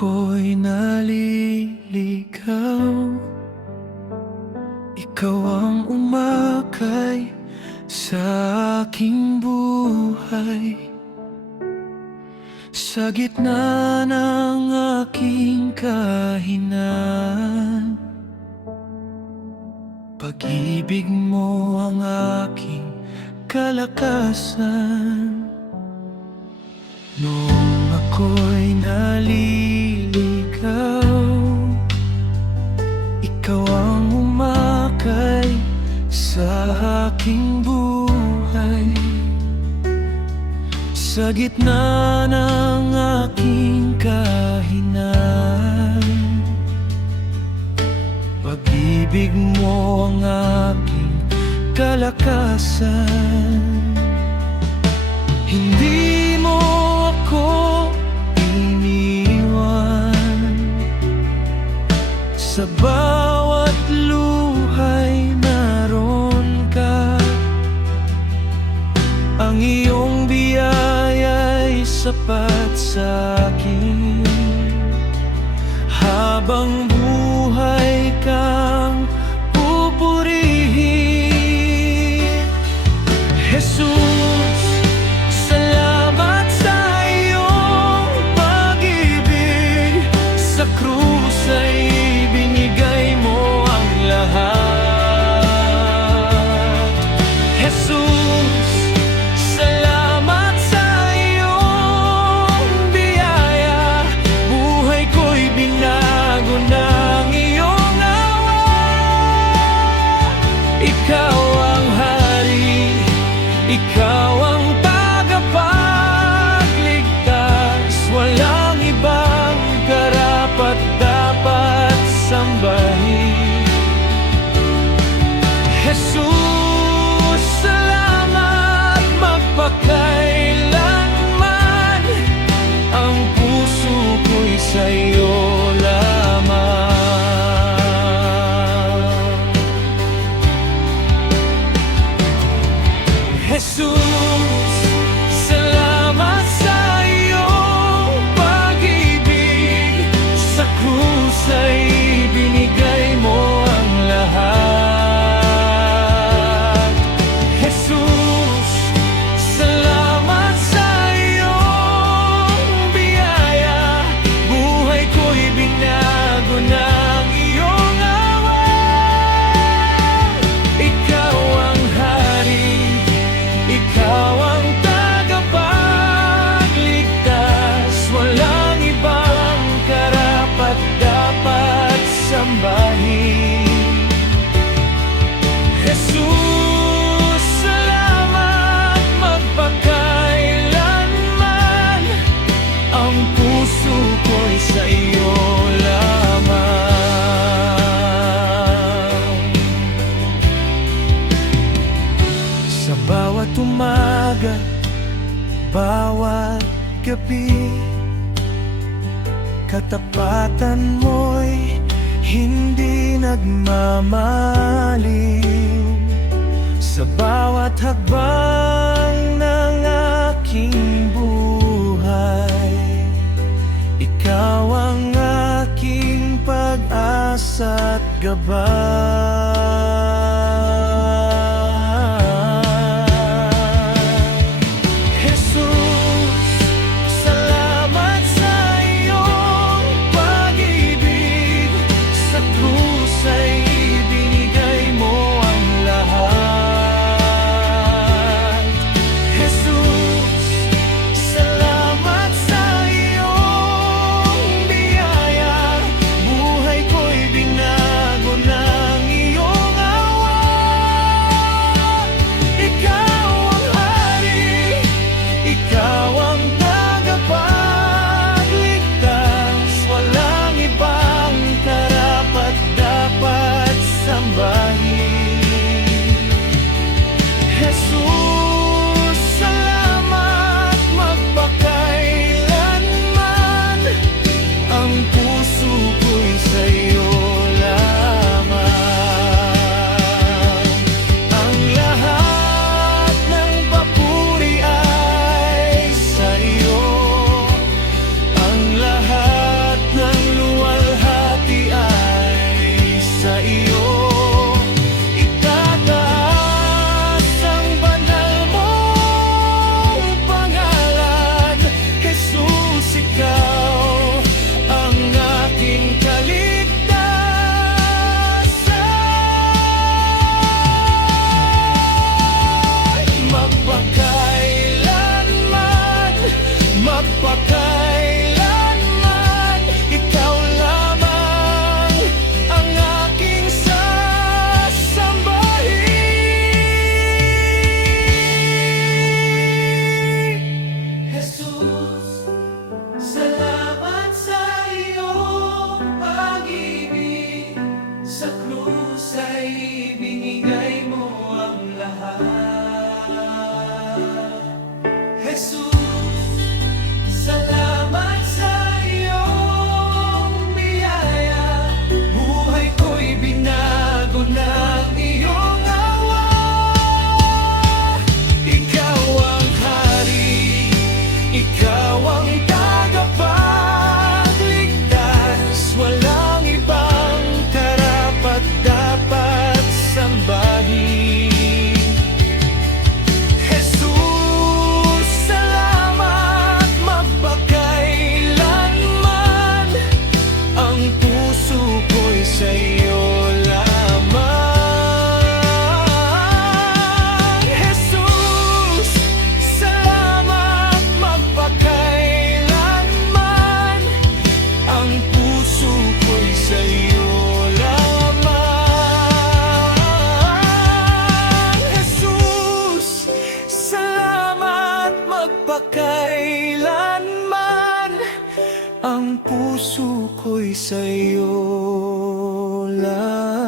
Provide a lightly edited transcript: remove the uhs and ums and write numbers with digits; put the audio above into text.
ako'y naliligaw, ikaw ang umakay sa aking buhay. Sa gitna ng aking kahinaan, pag-ibig mo ang aking kalakasan. Noong ako'y naliligaw, ikaw ang umakay sa aking buhay. Sa gitna ng aking kahinaan, pag-ibig mo ang aking kalakasan. Hindi mo ako iniwan, sa bawat luhay naroon ka. Ang iyong biyaya'y sapat sa akin, habang buhay kang pupurihin. Jesus, salamat sa iyong pag-ibig. Sa krus ay binigay mo ang lahat. Jesus, salamat sa iyong biyaya. Buhay ko'y binago ng iyong awa. Ikaw ang hari, ikaw ang tagapagligtas. Walang ibang karapat-dapat sambahin. Jesus, salamat magpakailanman. Ang puso ko'y sa'yo lamang. Jesus, salamat sa iyong pag-ibig. Sa krus ay binigay mo ang lahat. Jesus, salamat sa iyong biyaya. Buhay ko'y binago ng iyong awa. Ikaw ang hari, ikaw ang tagapagligtas. Walang ibang karapat-dapat sambahin. Jesus, salamat magpakailanman. Ang puso ko'y sa iyo lamang. Sa bawat umaga, bawat gabi, katapatan mo'y hindi nagmamaliw. Sa bawat hakbang ng aking buhay, ikaw ang aking pag-asa't gabay. Jesus, salamat sa iyong pag-ibig. Sa krus ay binigay mo ang lahat. Jesus, salamat sa iyong biyaya. Buhay ko'y binago ng iyong awa. magpakailanman. Ang puso ko'y sa'yo lang.